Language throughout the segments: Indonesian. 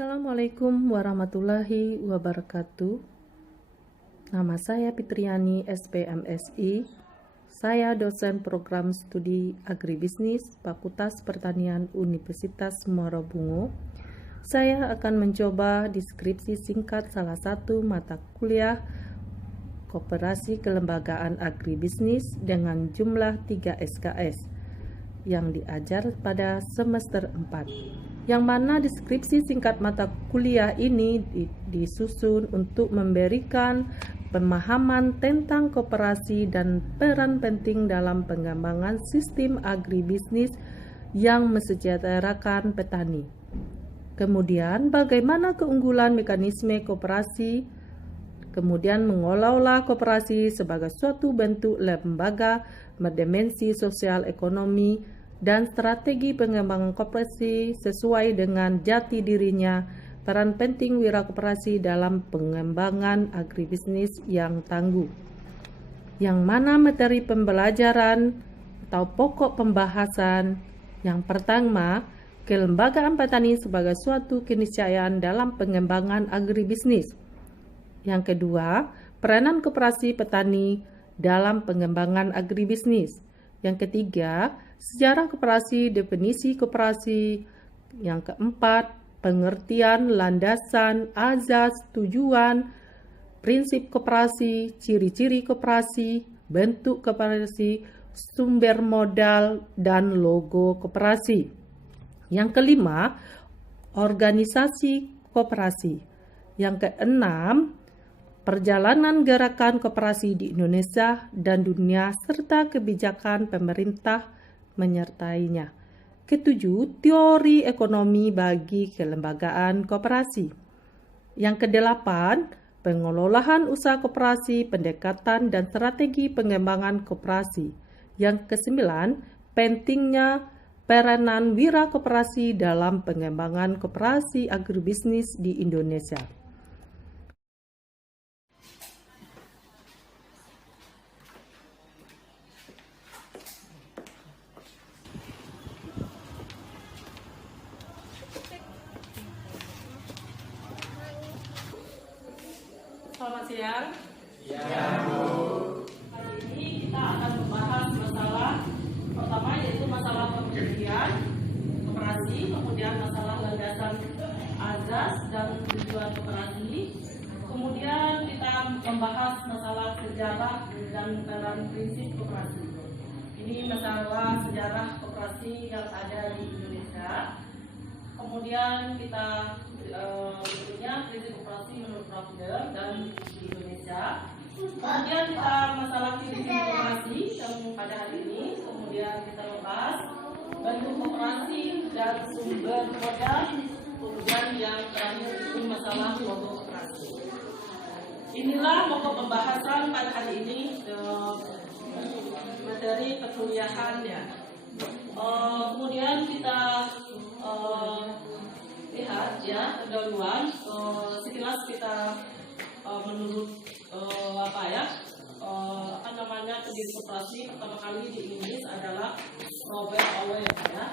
Assalamualaikum warahmatullahi wabarakatuh. Nama saya Fitriani, SPMSI. Saya dosen program studi agribisnis Fakultas Pertanian Universitas Muara Bungo. Saya akan mencoba deskripsi singkat salah satu mata kuliah Koperasi Kelembagaan Agribisnis dengan jumlah 3 SKS yang diajar pada semester 4. Yang mana deskripsi singkat mata kuliah ini disusun untuk memberikan pemahaman tentang koperasi dan peran penting dalam pengembangan sistem agribisnis yang mesejahterakan petani. Kemudian, bagaimana keunggulan mekanisme koperasi, kemudian mengelola koperasi sebagai suatu bentuk lembaga berdimensi sosial ekonomi, dan strategi pengembangan koperasi sesuai dengan jati dirinya, peran penting wira koperasi dalam pengembangan agribisnis yang tangguh. Yang mana materi pembelajaran atau pokok pembahasan yang pertama, kelembagaan petani sebagai suatu keniscayaan dalam pengembangan agribisnis. Yang kedua, peranan koperasi petani dalam pengembangan agribisnis. Yang ketiga, sejarah koperasi, definisi koperasi. Yang keempat, pengertian, landasan, azas, tujuan, prinsip koperasi, ciri-ciri koperasi, bentuk koperasi, sumber modal, dan logo koperasi. Yang kelima, organisasi koperasi. Yang keenam, perjalanan gerakan koperasi di Indonesia dan dunia serta kebijakan pemerintah menyertainya. Ketujuh, teori ekonomi bagi kelembagaan koperasi. Yang kedelapan, pengelolaan usaha koperasi, pendekatan dan strategi pengembangan koperasi. Yang kesembilan, pentingnya peranan wira koperasi dalam pengembangan koperasi agribisnis di Indonesia. Selamat siang. Hari ini kita akan membahas masalah pertama, yaitu masalah pengertian koperasi, kemudian masalah landasan azas dan tujuan koperasi, kemudian kita membahas masalah sejarah dan peran prinsip koperasi. Ini masalah sejarah koperasi yang ada di Indonesia. Kemudian kita berikutnya prinsip koperasi menurut Rotterdam dan di Indonesia. Kemudian kita masalah prinsip koperasi yang pada hari ini. Kemudian kita membahas bentuk koperasi dan sumber modal. Kemudian yang terakhir itu masalah logo koperasi. Inilah pokok pembahasan pada hari ini, materi perkuliahannya. Kemudian kita lihat ya pendahuluan, sekilas kita menurut pendiri koperasi pertama kali di Inggris adalah Robert Owen ya.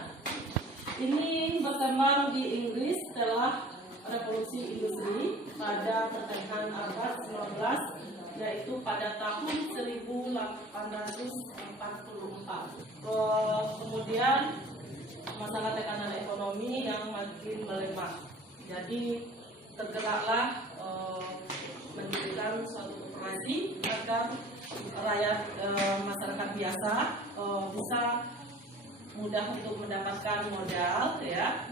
Ini berkembang di Inggris setelah revolusi industri pada pertengahan abad 19, yaitu pada tahun 1844. Kemudian masalah tekanan ekonomi yang makin melemah. Jadi tergeraklah mendirikan suatu koperasi agar rakyat masyarakat biasa bisa mudah untuk mendapatkan modal ya.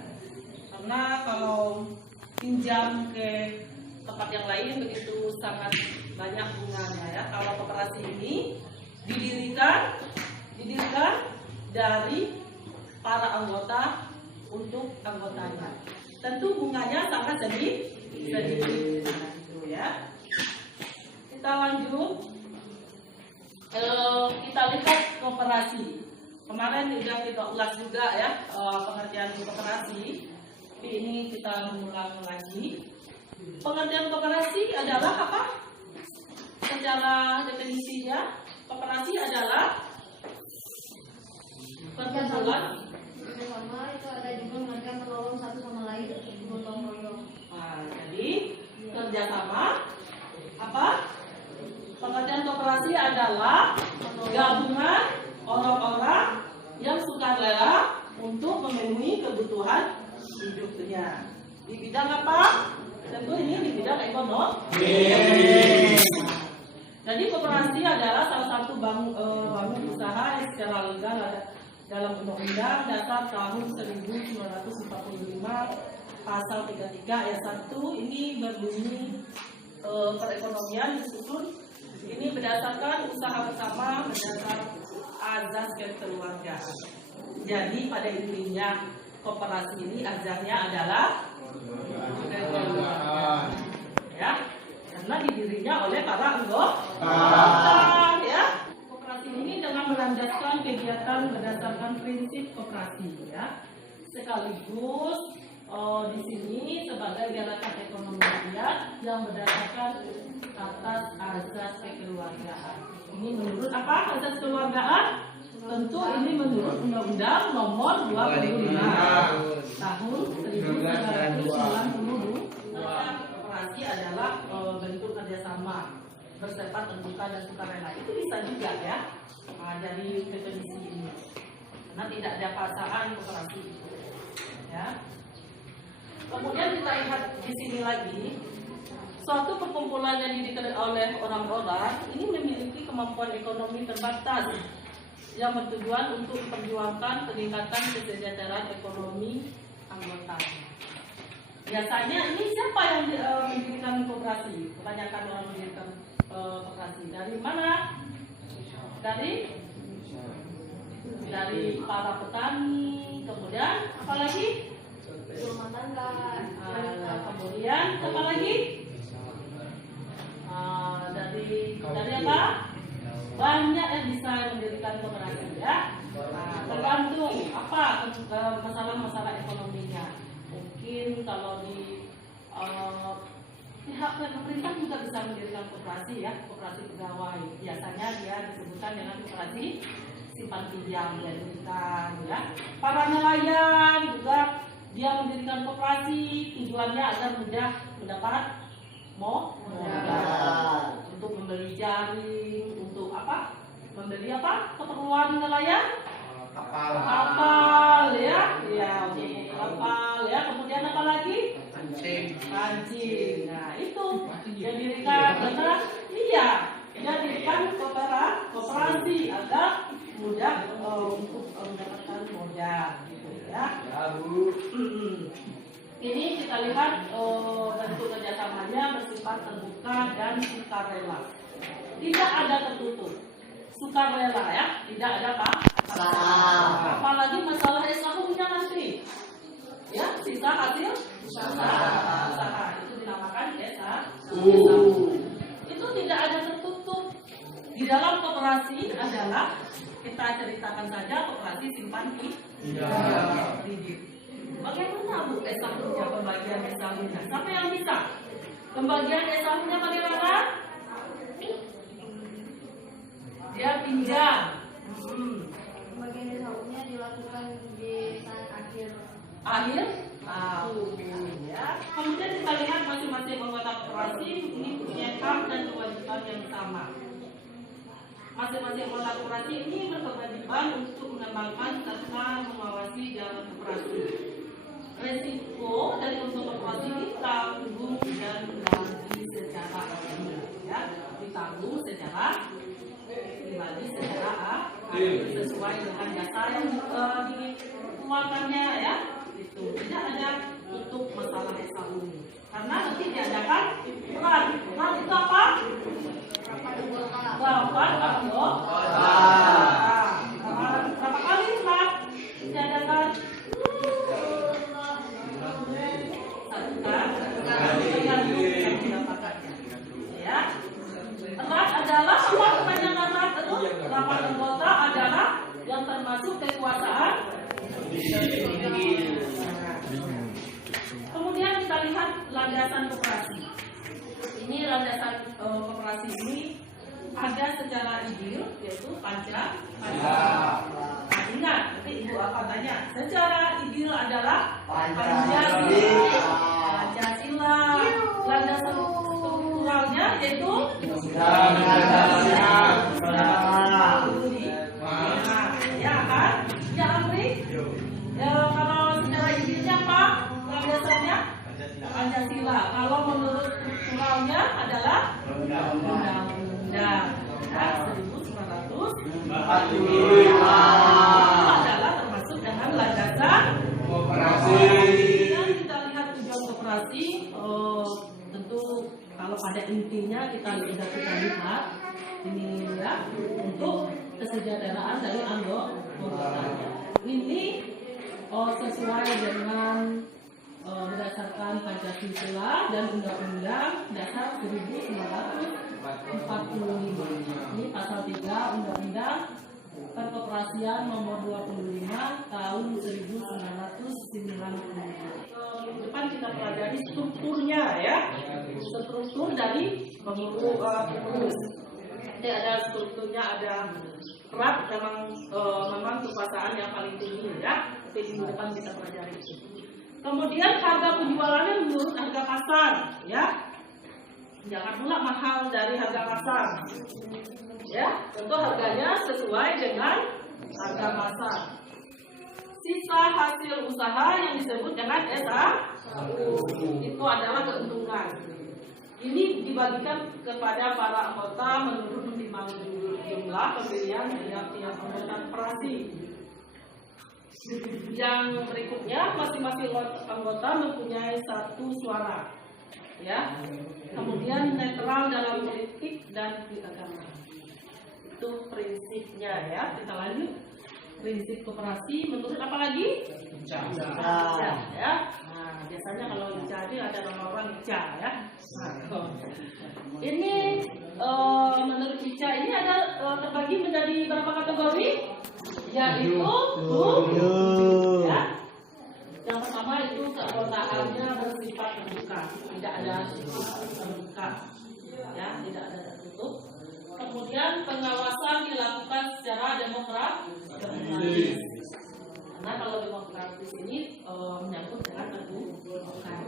Karena kalau pinjam ke tempat yang lain begitu sangat banyak bunganya ya. Kalau koperasi ini didirikan dari para anggota untuk anggotanya. Tentu bunganya sangat sedikit gitu ya. Kita lanjut. Kita lihat koperasi. Kemarin sudah kita ulas juga ya pengertian koperasi. Tapi ini kita mengulang lagi. Pengertian koperasi adalah apa? Secara definisinya, koperasi adalah perkumpulan Pertama itu ada juga mengertikan menolong satu sama lain, gotong royong. adalah gabungan orang-orang yang sukarela untuk memenuhi kebutuhan hidupnya. Di bidang apa? Tentu ini di bidang ekonomi. Jadi koperasi adalah salah satu bank usaha yang secara legal ada dalam Undang-Undang Dasar tahun 1945 pasal 33 ayat 1 ini berbunyi perekonomian disusun ini berdasarkan usaha bersama berdasar azas kekeluargaan. Jadi pada intinya koperasi ini azasnya adalah kekeluargaan, ya, karena didirinya oleh para anggota, ya. Koperasi ini dengan melandaskan kegiatan berdasarkan prinsip koperasi, ya, sekaligus di sini sebagai gerakan ekonomi rakyat yang berdasarkan atas azas kekeluargaan. Ini menurut apa azas kekeluargaan? Tentu ini menurut Undang-Undang Nomor 25 Tahun 1992. Koperasi adalah bentuk kerjasama bersifat terbuka dan sukarela. Itu bisa juga, ya, dari definisi ini. Karena tidak ada paksaan koperasi, ya. Kemudian kita lihat di sini lagi, suatu perkumpulan yang didirikan oleh orang-orang ini memiliki kemampuan ekonomi terbatas yang bertujuan untuk memperjuangkan peningkatan kesejahteraan ekonomi anggotanya. Biasanya ini siapa yang mendirikan koperasi? Kebanyakan orang mendirikan koperasi. Dari mana? Dari para petani, kemudian apa lagi? Rumah tangga. Kemudian apa lagi? Dari apa? Banyak yang bisa mendirikan koperasi, ya. Tergantung apa masalah-masalah ekonominya. Mungkin kalau di pihak pemerintah juga bisa mendirikan koperasi, ya, koperasi pegawai. Biasanya dia disebutkan dengan koperasi simpan pinjam dan berikan, ya. Para nelayan juga dia mendirikan koperasi tujuannya agar mudah mendapat modal untuk membeli jaring, untuk apa? Membeli apa? Keperluan nelayan? Kapal, ya, kapal, ya. Kemudian apa lagi? Pancing. Nah, itu dia dirikan karena dia dirikan koperasi agar mudah untuk mendapatkan modal, gitu, ya. Ini kita lihat bentuk kerjasamanya bersifat terbuka dan sukarela. Tidak ada tertutup. Sukarela, ya, tidak ada apa? Apalagi masalah SHU-nya nanti, ya, sisa hasil usaha itu dinamakan SHU. Itu tidak ada tertutup. Di dalam koperasi adalah kita ceritakan saja koperasi simpan kredit. Bagaimana Bu SHU-nya, pembagian SHU-nya? Siapa yang bisa? Pembagian SHU-nya bagaimana? Dia pinjam. Pembagian SHU-nya dilakukan di saat akhir tahun, ya. Kemudian kita lihat masing-masing anggota koperasi ini punya hak dan kewajiban yang sama. Masing-masing anggota koperasi ini berkewajiban untuk mengembangkan serta mengawasi jalan koperasi. Resiko dari untuk koperasi ditanggung dan dibagi secara adil, ya, ditanggung secara pribadi secara sesuai dengan jasa yang dikeluarkannya, ya. Itu tidak ada untuk masalah SHU ini karena nanti diadakan peran itu apa? Rapat anggota. Berapa kali peran diadakan? Ya. Erat adalah apa kebanyakan erat itu? Rapat anggota adalah yang termasuk kekuasaan. Kemudian kita lihat landasan koperasi. Ini landasan koperasi ini ada secara ideal yaitu Pancasila. Ingat, nanti Ibu apa tanya? Secara ideal adalah Pancasila. Landasan strukturalnya yaitu Ya, kalau secara intinya apa? Landasannya Pancasila. Kalau menurut strukturalnya adalah Undang-Undang 1945. Itu adalah termasuk dengan landasan koperasi. Dan kita lihat tujuan koperasi. Tentu kalau pada intinya kita sudah lihat ini ya, untuk kesejahteraan dari anggotanya. Ini sesuai dengan berdasarkan Pancasila dan Undang-Undang Dasar 1945. Ini pasal 3 Undang-Undang Perkoperasian nomor 25 tahun 1990. Depan kita pelajari strukturnya ya, struktur dari pengurus. Jadi ada strukturnya, ada erat, memang kekuasaan yang paling tinggi ya. Tapi minggu depan kita pelajari. Kemudian harga penjualannya menurut harga pasar ya. Jangan pula mahal dari harga pasar. Ya, tentu harganya sesuai dengan harga pasar. Sisa hasil usaha yang disebut dengan SAU itu adalah keuntungan. Ini dibagikan kepada para anggota menurut jumlah pembelian tiap-tiap anggota koperasi. Yang berikutnya, masing-masing anggota mempunyai 1 suara, ya. Kemudian netral dalam politik dan agama. Itu prinsipnya ya. Kita lanjut. Prinsip koperasi menurut apa lagi? ICA. Ya. Nah, biasanya kalau ICA itu ada nama orang ICA ya. Nah, ini menurut ICA ini ada terbagi menjadi berapa kategori? Yaitu 7. Ya. Yang pertama itu keanggotaannya bersifat terbuka, tidak ada terbuka, ya, tidak ada tertutup. Kemudian pengawasan dilakukan secara demokratis. Karena kalau demokratis ini menyangkut dengan keterbukaan.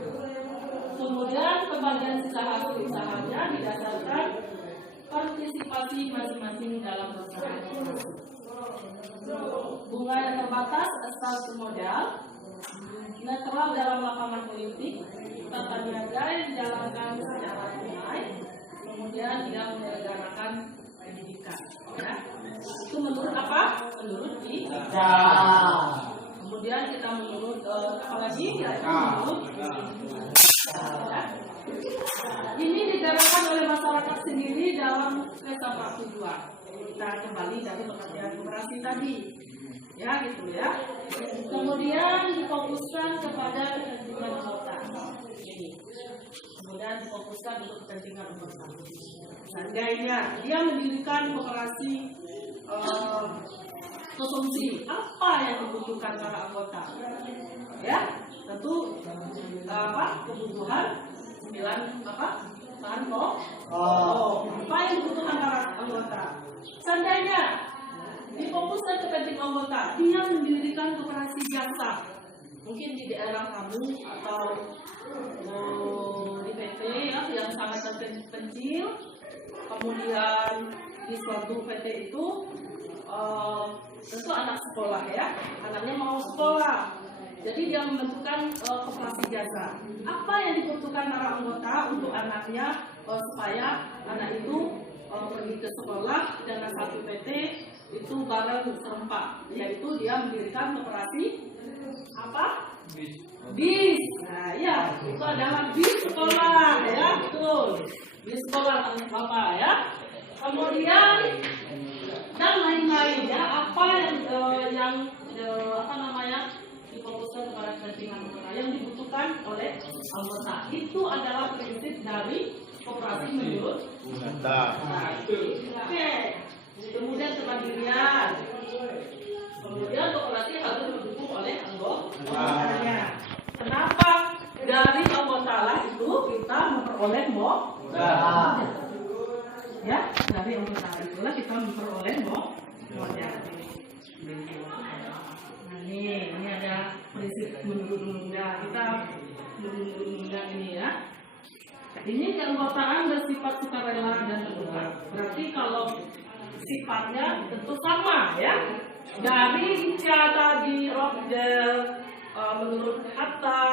Kemudian pembagian sisa hasil usahanya didasarkan partisipasi masing-masing dalam perusahaan. Bunga yang terbatas asal modal, netral dalam lapangan politik, tata niaga yang dijalankan secara tunai, kemudian dia menyelenggarakan pendidikan. Ya. Itu menurut apa? Menurut ICA. Kemudian kita menurut apa lagi? Ya, menurut ya. Ini digarakan oleh masyarakat sendiri dalam Pesta 42. Kita kembali dari pengertian koperasi tadi, ya gitu ya. Kemudian difokuskan kepada kepentingan anggota. Kemudian difokuskan untuk kepentingan anggota. Seandainya dia mendirikan koperasi konsumsi, apa yang dibutuhkan para anggota? Ya, tentu kebutuhan 9 bahan pokok. Apa yang dibutuhkan para anggota? Seandainya difokuskan kepentingan anggota, dia mendirikan koperasi jasa, mungkin di daerah kamu atau di PT ya, yang sangat terpencil. Kemudian di suatu PT itu tentu anak sekolah ya, anaknya mau sekolah, jadi dia membentukkan koperasi jasa. Apa yang dibutuhkan para anggota untuk anaknya supaya anak itu pergi ke sekolah dengan satu PT itu barang serempak, yaitu dia mendirikan koperasi apa? Bis. Nah, ya, itu adalah bis sekolah ya, betul. Bis sekolah Bapak ya. Kemudian dan lain-lain ya, apa yang difokuskan kepada kepentingan anggota yang dibutuhkan oleh anggota. Itu adalah prinsip dari koperasi menurut Oke. Kemudian kemandirian. Kemudian koperasi harus didukung oleh anggotanya. Kenapa? Dari anggota lah itu kita memperoleh modal. Ya, dari anggota itulah kita memperoleh modal. Nah, ini ada prinsip menurut undang. Kita menurut undang ini ya. Ini keanggotaan bersifat sukarela dan terbuka. Berarti kalau sifatnya tentu sama ya. Dari ICA tadi model, menurut kata,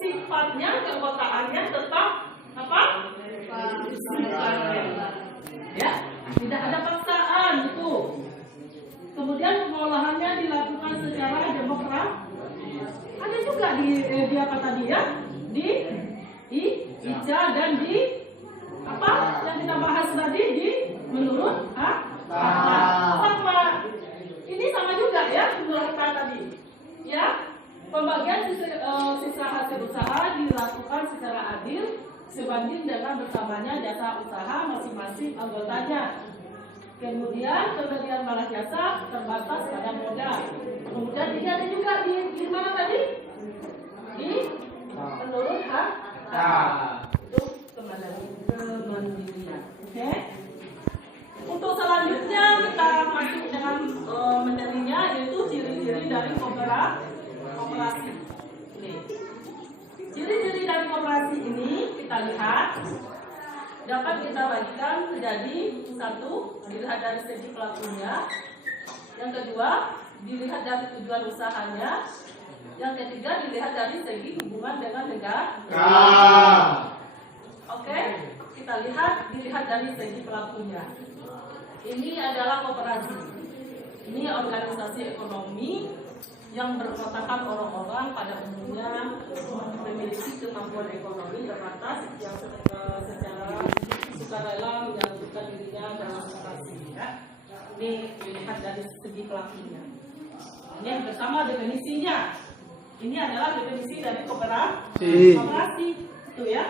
sifatnya, keanggotaannya tetap apa? Ya, tidak ada paksaan itu. Kemudian pengolahannya dilakukan secara demokratis. Ada juga di apa tadi ya? Di ICA dan di apa yang kita bahas tadi di menurut sama. Ini sama juga ya menurut tadi. Ya, pembagian sisa hasil usaha dilakukan secara adil sebanding dengan bersamanya jasa usaha masing-masing anggotanya. Kemudian pemberian balas jasa terbatas pada modal. Kemudian ini ada juga di mana tadi? Di menurut itu kemandirian. Oke. Untuk selanjutnya kita masuk dengan materinya yaitu ciri-ciri dari koperasi. Ciri-ciri dari koperasi ini kita lihat dapat kita bagikan menjadi satu, dilihat dari segi pelakunya. Yang kedua, dilihat dari tujuan usahanya. Yang ketiga, dilihat dari segi hubungan dengan negara. Oke, kita dilihat dari segi pelakunya. Ini adalah koperasi. Ini organisasi ekonomi yang berkotakan orang-orang pada umumnya memiliki kemampuan ekonomi terbatas yang secara sukarela menyalurkan dirinya dalam koperasi. Ya. Ini dilihat dari segi pelakunya. Ini yang bersama definisinya. Ini adalah definisi dari koperasi itu ya.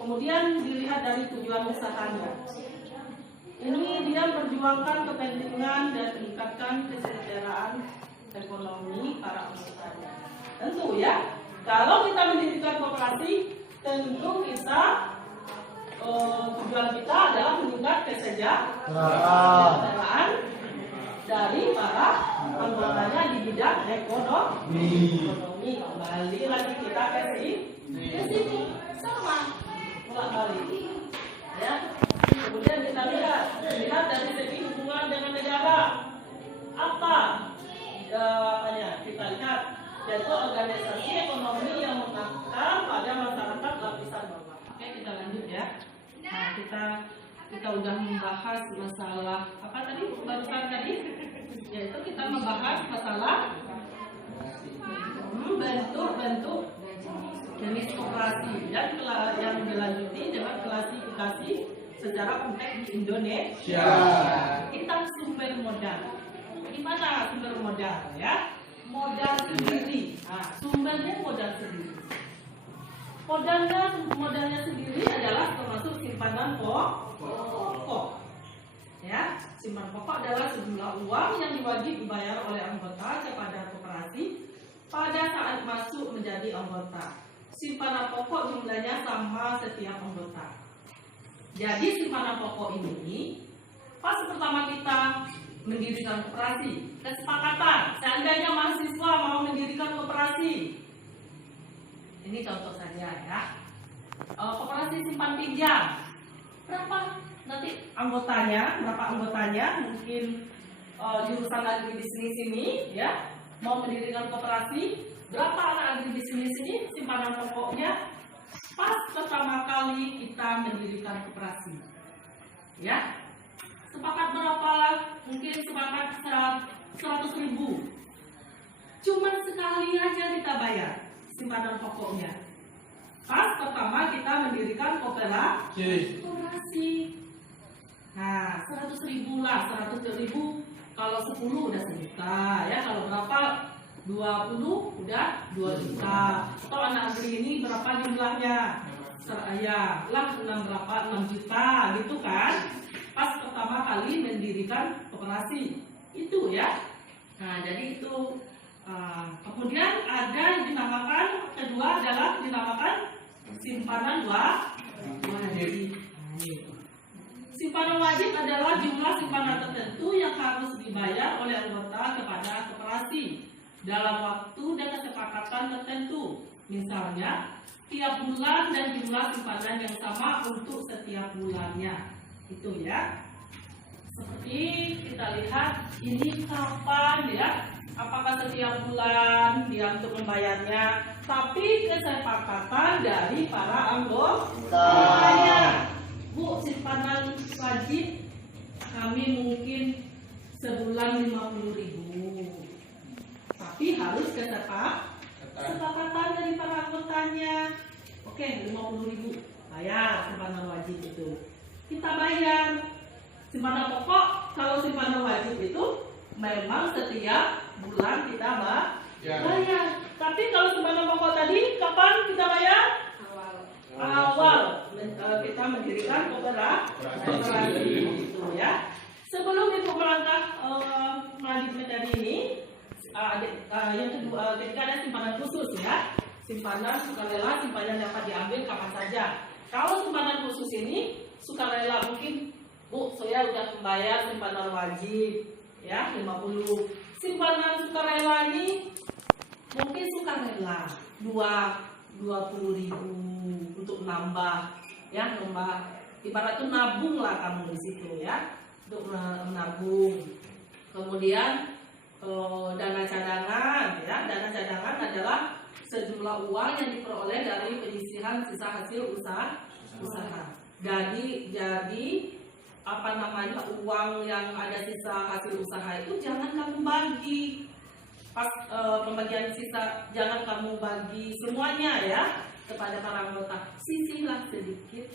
Kemudian dilihat dari tujuan usahanya. Ini dia memperjuangkan kepentingan dan meningkatkan kesejahteraan ekonomi para anggotanya. Tentu ya, kalau kita mendirikan koperasi, tentu kita tujuan kita adalah meningkatkan kesejahteraan dari para anggotanya di bidang ekonomi. Kembali lagi kita ke sini sama bolak-balik. Ya. Kemudian kita lihat dari segi hubungan dengan negara. Apa? Kita lihat yaitu organisasi ekonomi yang mengakar pada masyarakat lapisan bawah. Oke, kita lanjut ya. Nah, kita udah membahas masalah apa tadi barusan tadi, yaitu kita membahas masalah bentuk-bentuk jenis koperasi dan yang dilanjuti dengan klasifikasi secara konteks di Indonesia. Kita sumber modal. Gimana sumber modal ya? Modal sendiri. Nah, sumbernya modal sendiri. Modalnya sendiri adalah termasuk simpanan pokok. Ya, simpanan pokok adalah sejumlah uang yang wajib dibayar oleh anggota kepada koperasi pada saat masuk menjadi anggota. Simpanan pokok jumlahnya sama setiap anggota. Jadi simpanan pokok ini pas pertama kita mendirikan koperasi, kesepakatan seandainya mahasiswa mau mendirikan koperasi. Ini contoh saja ya. Koperasi simpan pinjam. Berapa nanti anggotanya? Mungkin jurusan agribisnis ini ya mau mendirikan koperasi. Berapa anak agribisnis ini simpanan pokoknya? Pas pertama kali kita mendirikan koperasi, ya sepakat berapa? Mungkin sepakat 100.000. Cuman sekali aja kita bayar simpanan pokoknya. Pas pertama kita mendirikan koperasi. Nah, 100.000 lah, 100.000 kalau 10 udah 1 juta, ya kalau berapa? 20 udah 2 juta. Atau anak agri ini berapa jumlahnya? Ya lah 6 juta gitu kan. Pas pertama kali mendirikan koperasi itu ya. Nah jadi itu kemudian ada yang dinamakan, kedua adalah dinamakan simpanan wajib. Simpanan wajib adalah jumlah simpanan tertentu yang harus dibayar oleh anggota kepada koperasi dalam waktu dan kesepakatan tertentu. Misalnya, tiap bulan dan jumlah simpanan yang sama untuk setiap bulannya. Itu ya. Seperti kita lihat ini kapan ya apakah setiap bulan dia untuk membayarnya, tapi kesepakatan dari para anggotanya. Bu, simpanan wajib kami mungkin sebulan 50.000, tapi harus kesepakatan dari para anggotanya. Oke, 50.000 bayar simpanan wajib itu. Kita bayar simpanan pokok. Kalau simpanan wajib itu memang setiap bulan kita bayar. Tapi kalau simpanan pokok tadi kapan kita bayar? Awal kita mendirikan koperasi itu ya. Sebelum Ibu melangkah melanjut materi ini, yang kedua, ketika ada simpanan khusus ya. Simpanan sukarela, simpanan dapat diambil kapan saja. Kalau simpanan khusus ini sukarela, mungkin Bu, saya udah membayar simpanan wajib ya 50. Simpanan sukarela ini mungkin sukarela 20.000 untuk nambah ya, ibarat itu nabung lah kamu di situ ya, untuk menabung. Kemudian dana cadangan ya, dana cadangan adalah sejumlah uang yang diperoleh dari penyisihan sisa hasil usaha. Jadi apa namanya, uang yang ada sisa hasil usaha itu jangan kamu bagi pas pembagian sisa, jangan kamu bagi semuanya ya kepada para anggota. Sisihlah sedikit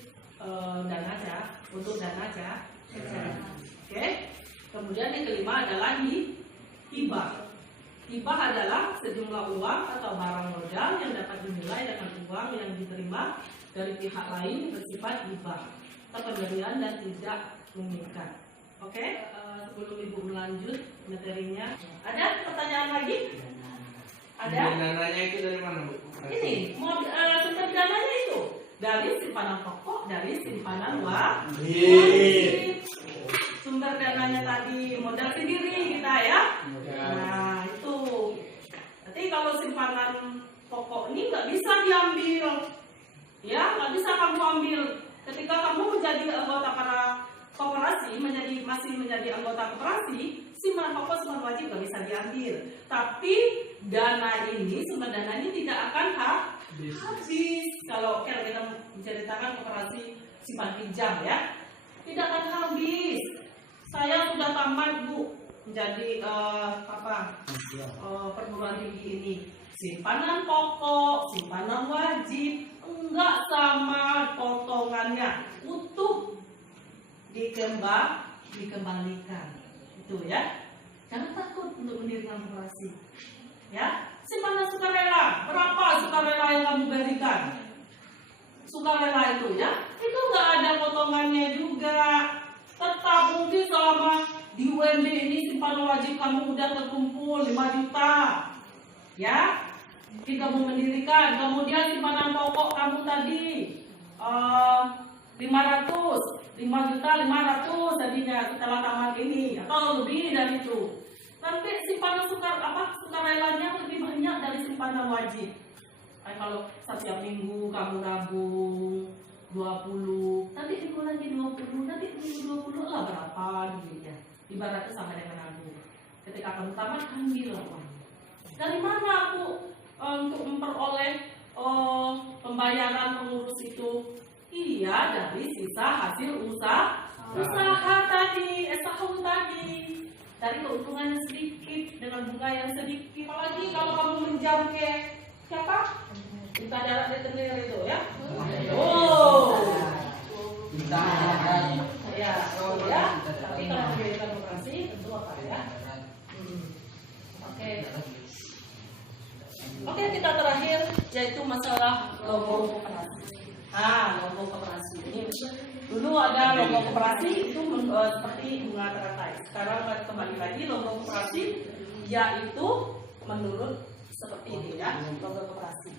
dana untuk dana cadangan. Oke. Kemudian yang kelima adalah hibah. Hibah adalah sejumlah uang atau barang modal yang dapat dinilai dengan uang yang diterima dari pihak lain bersifat hibah, pemberian dan tidak mengikat. Oke, sebelum Ibu melanjut materinya, ada pertanyaan lagi? Ada? Dananya itu dari mana, Bu? Ini, sumber dananya itu dari simpanan pokok, dari simpanan wajib. Sumber dananya tadi modal sendiri kita ya. Nah itu. Nanti kalau simpanan pokok ini nggak bisa diambil, ya nggak bisa kamu ambil. Ketika kamu menjadi anggota para koperasi, masih menjadi anggota koperasi, simpanan pokok, simpanan wajib nggak bisa diambil. Tapi dana ini, sumber dana ini tidak akan habis. Kalau kita menceritakan koperasi simpan pinjam ya, tidak akan habis. Saya sudah tamat, Bu, menjadi perguruan tinggi ini. Simpanan pokok, simpanan wajib, enggak sama potongannya, utuh dikembalikan. Itu ya. Jangan takut untuk mendirikan koperasi. Ya, simpanan sukarela, berapa sukarela yang kamu berikan? Sukarela itu ya, itu enggak ada potongannya juga. Tetap mungkin selama di UMB ini simpanan wajib kamu udah terkumpul 5 juta, ya, kita mau mendirikan. Kemudian simpanan pokok kamu tadi 5.500.000 tadinya setelah tamat ini, atau lebih dari itu. Nanti simpanan sukarelanya lebih banyak dari simpanan wajib. Kalau setiap minggu kamu nabung 20, nanti minggu lagi 20, nanti minggu 20 lah berapa duitnya. Ibaratnya sama dengan nabung. Ketika kamu tamat, ambil uangnya. Dari mana aku untuk memperoleh pembayaran pengurus itu? Iya, dari sisa hasil usaha tadi, SHU tadi. Dari keuntungan yang sedikit dengan bunga yang sedikit. Apalagi kalau kamu menjam ke siapa? Kita darat retenir itu ya. Oh. Ya, tapi kalau mendirikan koperasi tentu apa ya? Oke, kita terakhir yaitu masalah logo koperasi. Logo koperasi ini dulu ada logo koperasi itu seperti bunga teratai. Sekarang kembali lagi logo koperasi yaitu menurut seperti ini ya, logo koperasi.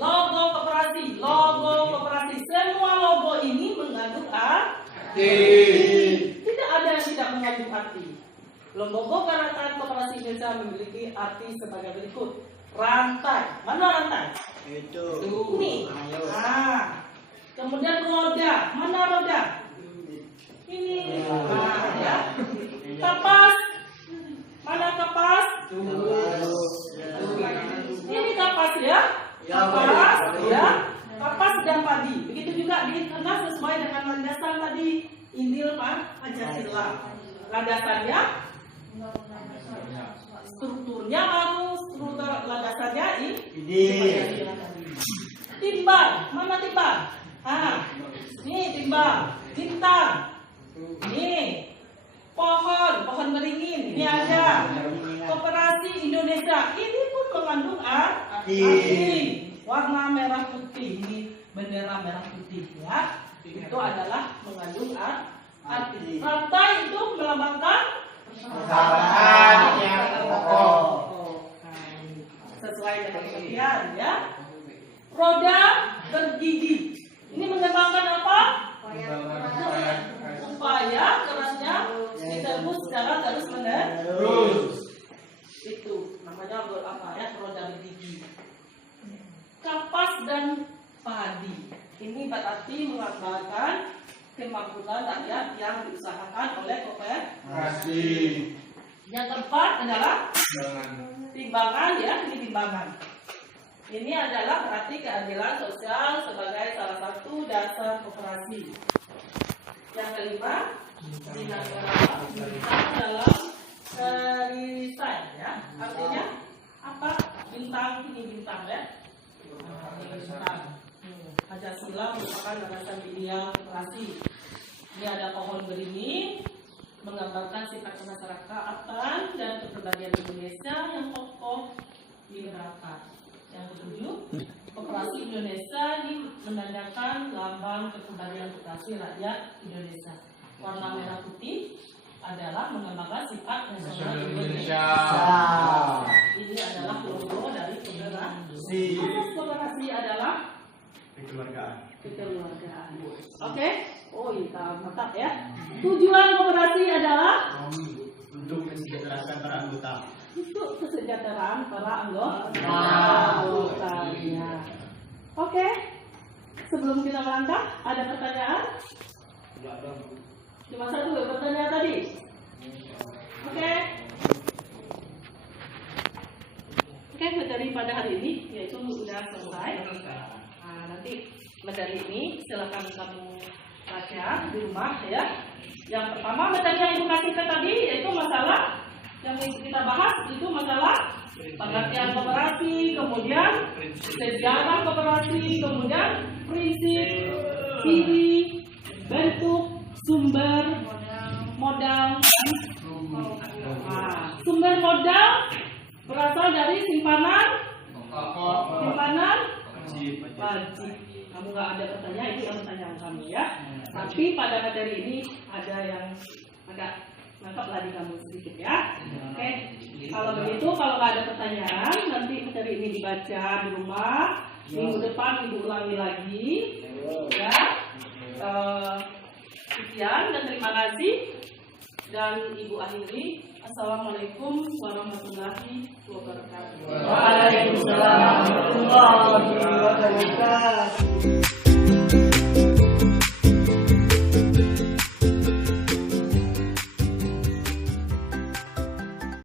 Logo koperasi. Semua logo ini mengandung arti. Tidak ada yang tidak mengandung arti. Logo Garakan Koperasi Indonesia memiliki arti sebagai berikut. Rantai. Mana rantai? Itu. Ini. Kemudian roda. Mana roda? Ini. Ya. Kapas. Mana kapas? Ini kapas ya. Kapas ya. Kapas dan padi. Begitu juga dikemas sesuai dengan landasan tadi. Injil Pancasila. Landasannya, strukturnya bagus. Struktur landasannya ini. Timbang. Mana timbang? Nih timbang. Bintang. Nih. Pohon beringin. Ini ada. Koperasi Indonesia. Ini pun mengandung arti. Warna merah putih, ini bendera merah putih ya. Itu adalah mengandung arti. Rantai itu melambangkan Persahabatan yang kokoh. Sesuai dengan pengertian ya. Roda bergigi. Ini melambangkan apa? Supaya kerasnya ditembus secara terus-menerus. Itu namanya apa ya? Roda bergigi. Kapas dan padi. Ini berarti melambangkan kemakmuran rakyat yang diusahakan oleh koperasi. Yang keempat adalah timbangan ya, ini timbangan. Ini adalah berarti keadilan sosial sebagai salah satu dasar koperasi. Yang kelima, bintang dalam desain ya. Artinya apa? Bintang ini bintang ya. Pancasila merupakan landasan ideal koperasi. Ini ada pohon beringin menggambarkan sifat kemasyarakatan dan kepribadian Indonesia yang kokoh di masyarakat. Yang ketujuh, koperasi Indonesia ini menandakan lambang kepribadian koperasi rakyat Indonesia. Warna merah putih adalah menggambarkan sifat nasional Indonesia. Ini adalah logo dari koperasi. Koperasi adalah kekeluargaan. Oke? Oh iya, mantap ya. Tujuan koperasi adalah untuk kesejahteraan para anggota. Untuk kesejahteraan para anggota. Ya. Oke. Sebelum kita melangkah, ada pertanyaan? Cuma satu pertanyaan tadi. Oke. Oke, materi pada hari ini yaitu sudah selesai. Nah, nanti materi ini silakan kamu baca di rumah ya. Yang pertama materi yang ibu kasihkan tadi yaitu masalah yang kita bahas itu masalah pengertian koperasi, kemudian sejarah koperasi, kemudian prinsip, ciri, bentuk, sumber, modal. Nah, sumber modal berasal dari simpanan wajib. Kamu nggak ada pertanyaan, itu yang pertanyaan kamu ya. Tapi pada materi ini ada yang agak nangkap lagi kamu sedikit ya. Oke. Kalau begitu, kalau nggak ada pertanyaan, nanti materi ini dibaca di rumah. Minggu depan ibu ulangi lagi, ya. Sekian dan terima kasih. Dan ibu akhiri. Assalamualaikum warahmatullahi wabarakatuh. Waalaikumsalam warahmatullahi wabarakatuh.